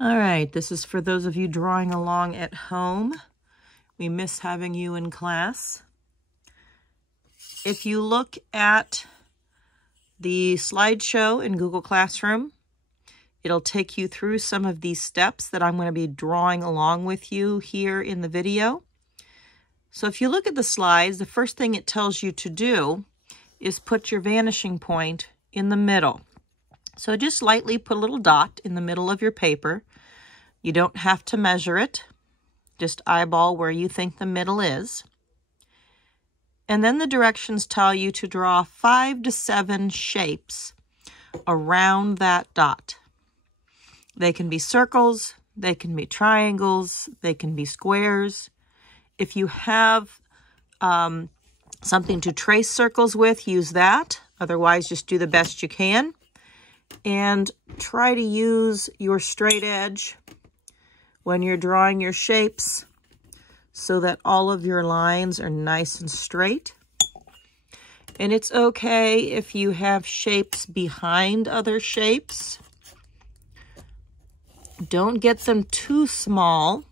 All right, this is for those of you drawing along at home. We miss having you in class. If you look at the slideshow in Google Classroom, it'll take you through some of these steps that I'm going to be drawing along with you here in the video. So if you look at the slides, the first thing it tells you to do is put your vanishing point in the middle. So just lightly put a little dot in the middle of your paper. You don't have to measure it. Just eyeball where you think the middle is. And then the directions tell you to draw 5 to 7 shapes around that dot. They can be circles, they can be triangles, they can be squares. If you have something to trace circles with, use that. Otherwise, just do the best you can. And try to use your straight edge when you're drawing your shapes so that all of your lines are nice and straight. And it's okay if you have shapes behind other shapes. Don't get them too small.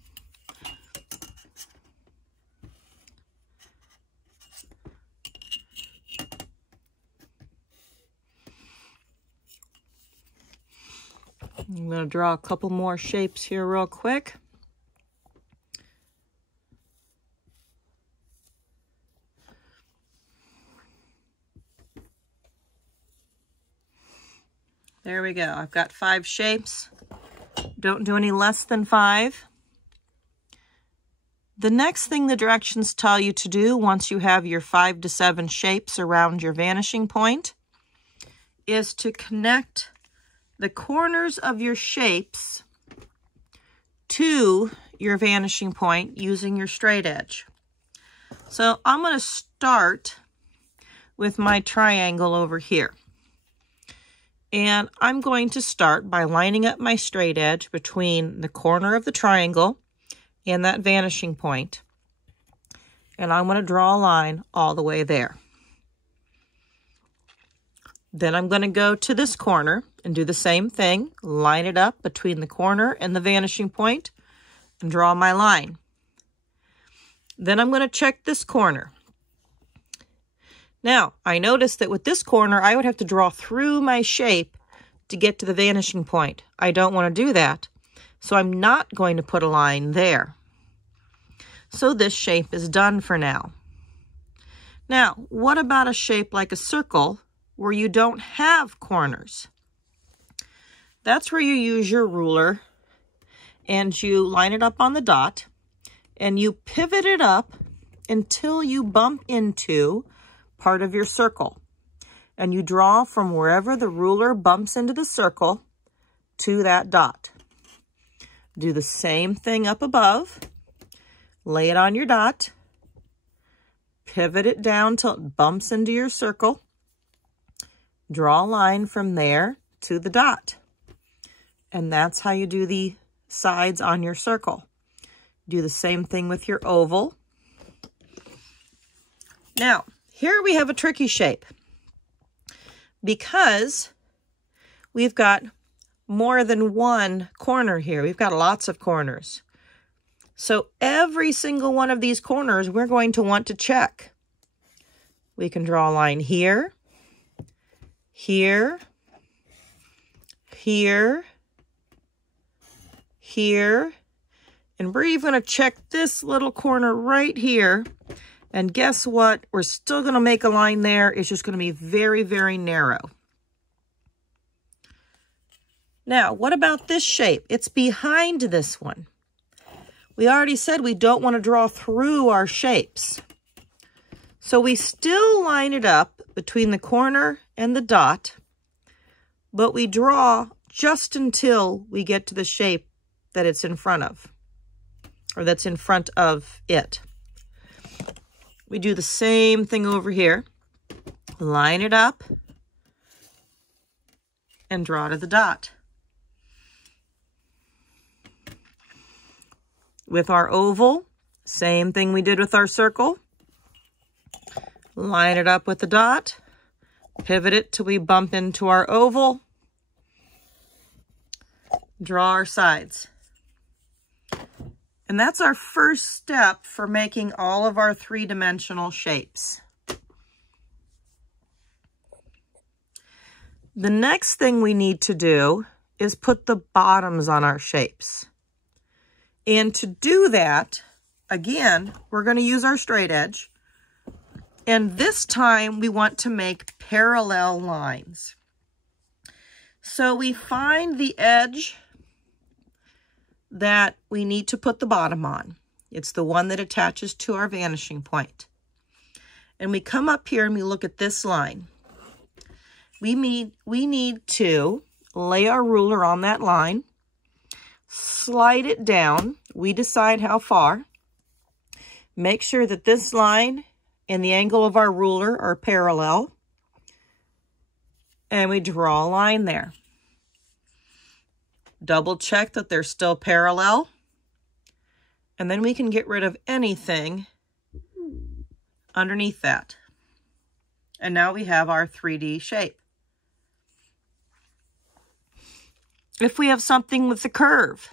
I'm going to draw a couple more shapes here real quick. There we go. I've got 5 shapes. Don't do any less than 5. The next thing the directions tell you to do once you have your 5 to 7 shapes around your vanishing point is to connect the corners of your shapes to your vanishing point using your straight edge. So I'm going to start with my triangle over here. And I'm going to start by lining up my straight edge between the corner of the triangle and that vanishing point. And I'm going to draw a line all the way there. Then I'm going to go to this corner and do the same thing, line it up between the corner and the vanishing point and draw my line. Then I'm going to check this corner. Now, I noticed that with this corner, I would have to draw through my shape to get to the vanishing point. I don't want to do that, so I'm not going to put a line there. So this shape is done for now. Now, what about a shape like a circle where you don't have corners? That's where you use your ruler and you line it up on the dot and you pivot it up until you bump into part of your circle. And you draw from wherever the ruler bumps into the circle to that dot. Do the same thing up above. Lay it on your dot. Pivot it down till it bumps into your circle. Draw a line from there to the dot. And that's how you do the sides on your circle. Do the same thing with your oval. Now, here we have a tricky shape because we've got more than one corner here. We've got lots of corners. So every single one of these corners we're going to want to check. We can draw a line here, here, here, here, and we're even going to check this little corner right here. And guess what? We're still going to make a line there. It's just going to be very, very narrow. Now, what about this shape? It's behind this one. We already said we don't want to draw through our shapes. So we still line it up between the corner and the dot, but we draw just until we get to the shape that it's in front of, or that's in front of it. We do the same thing over here. Line it up and draw to the dot. With our oval, same thing we did with our circle. Line it up with the dot. Pivot it till we bump into our oval. draw our sides. And that's our first step for making all of our three-dimensional shapes. The next thing we need to do is put the bottoms on our shapes. And to do that, again, we're going to use our straight edge. And this time we want to make parallel lines. So we find the edge that we need to put the bottom on. It's the one that attaches to our vanishing point. And we come up here and we look at this line. We need to lay our ruler on that line, slide it down. We decide how far. Make sure that this line and the angle of our ruler are parallel. And we draw a line there. Double check that they're still parallel. And then we can get rid of anything underneath that. And now we have our 3D shape. If we have something with a curve,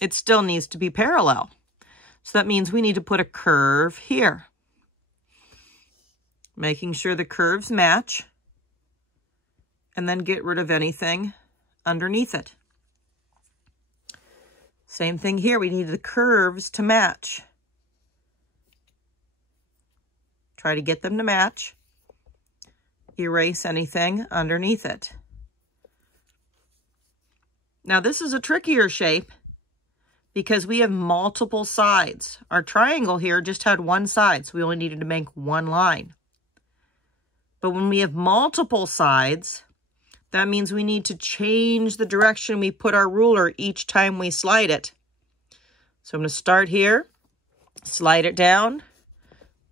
it still needs to be parallel. So that means we need to put a curve here. Making sure the curves match. And then get rid of anything underneath it. Same thing here, we need the curves to match. Try to get them to match. Erase anything underneath it. Now this is a trickier shape because we have multiple sides. Our triangle here just had one side, so we only needed to make one line. But when we have multiple sides, that means we need to change the direction we put our ruler each time we slide it. So I'm going to start here, slide it down,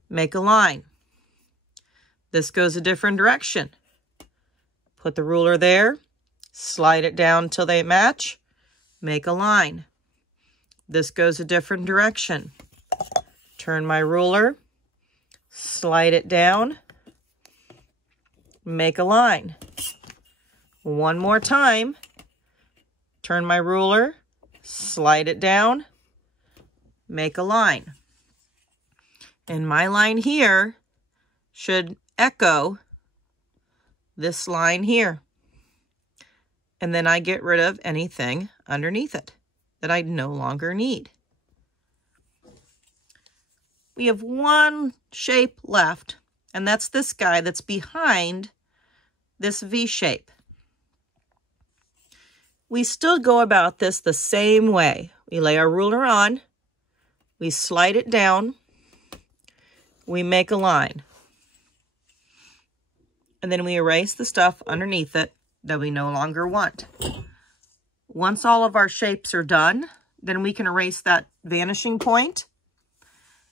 make a line. This goes a different direction. Put the ruler there, slide it down till they match, make a line. This goes a different direction. Turn my ruler, slide it down, make a line. One more time, turn my ruler, slide it down, make a line. And my line here should echo this line here. And then I get rid of anything underneath it that I no longer need. We have one shape left, and that's this guy that's behind this V shape. We still go about this the same way. We lay our ruler on, we slide it down, we make a line. And then we erase the stuff underneath it that we no longer want. Once all of our shapes are done, then we can erase that vanishing point,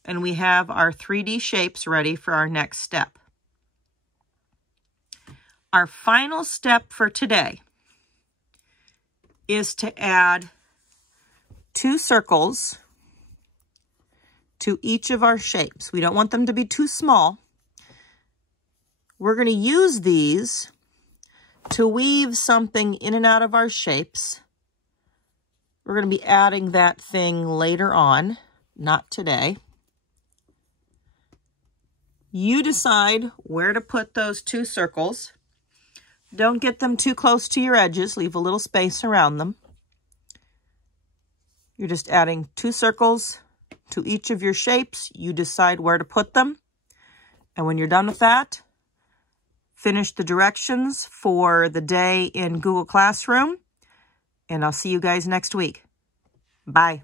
and we have our 3D shapes ready for our next step. Our final step for today is to add 2 circles to each of our shapes. We don't want them to be too small. We're going to use these to weave something in and out of our shapes. We're going to be adding that thing later on, not today. You decide where to put those 2 circles. Don't get them too close to your edges. Leave a little space around them. You're just adding 2 circles to each of your shapes. You decide where to put them. And when you're done with that, finish the directions for the day in Google Classroom. And I'll see you guys next week. Bye.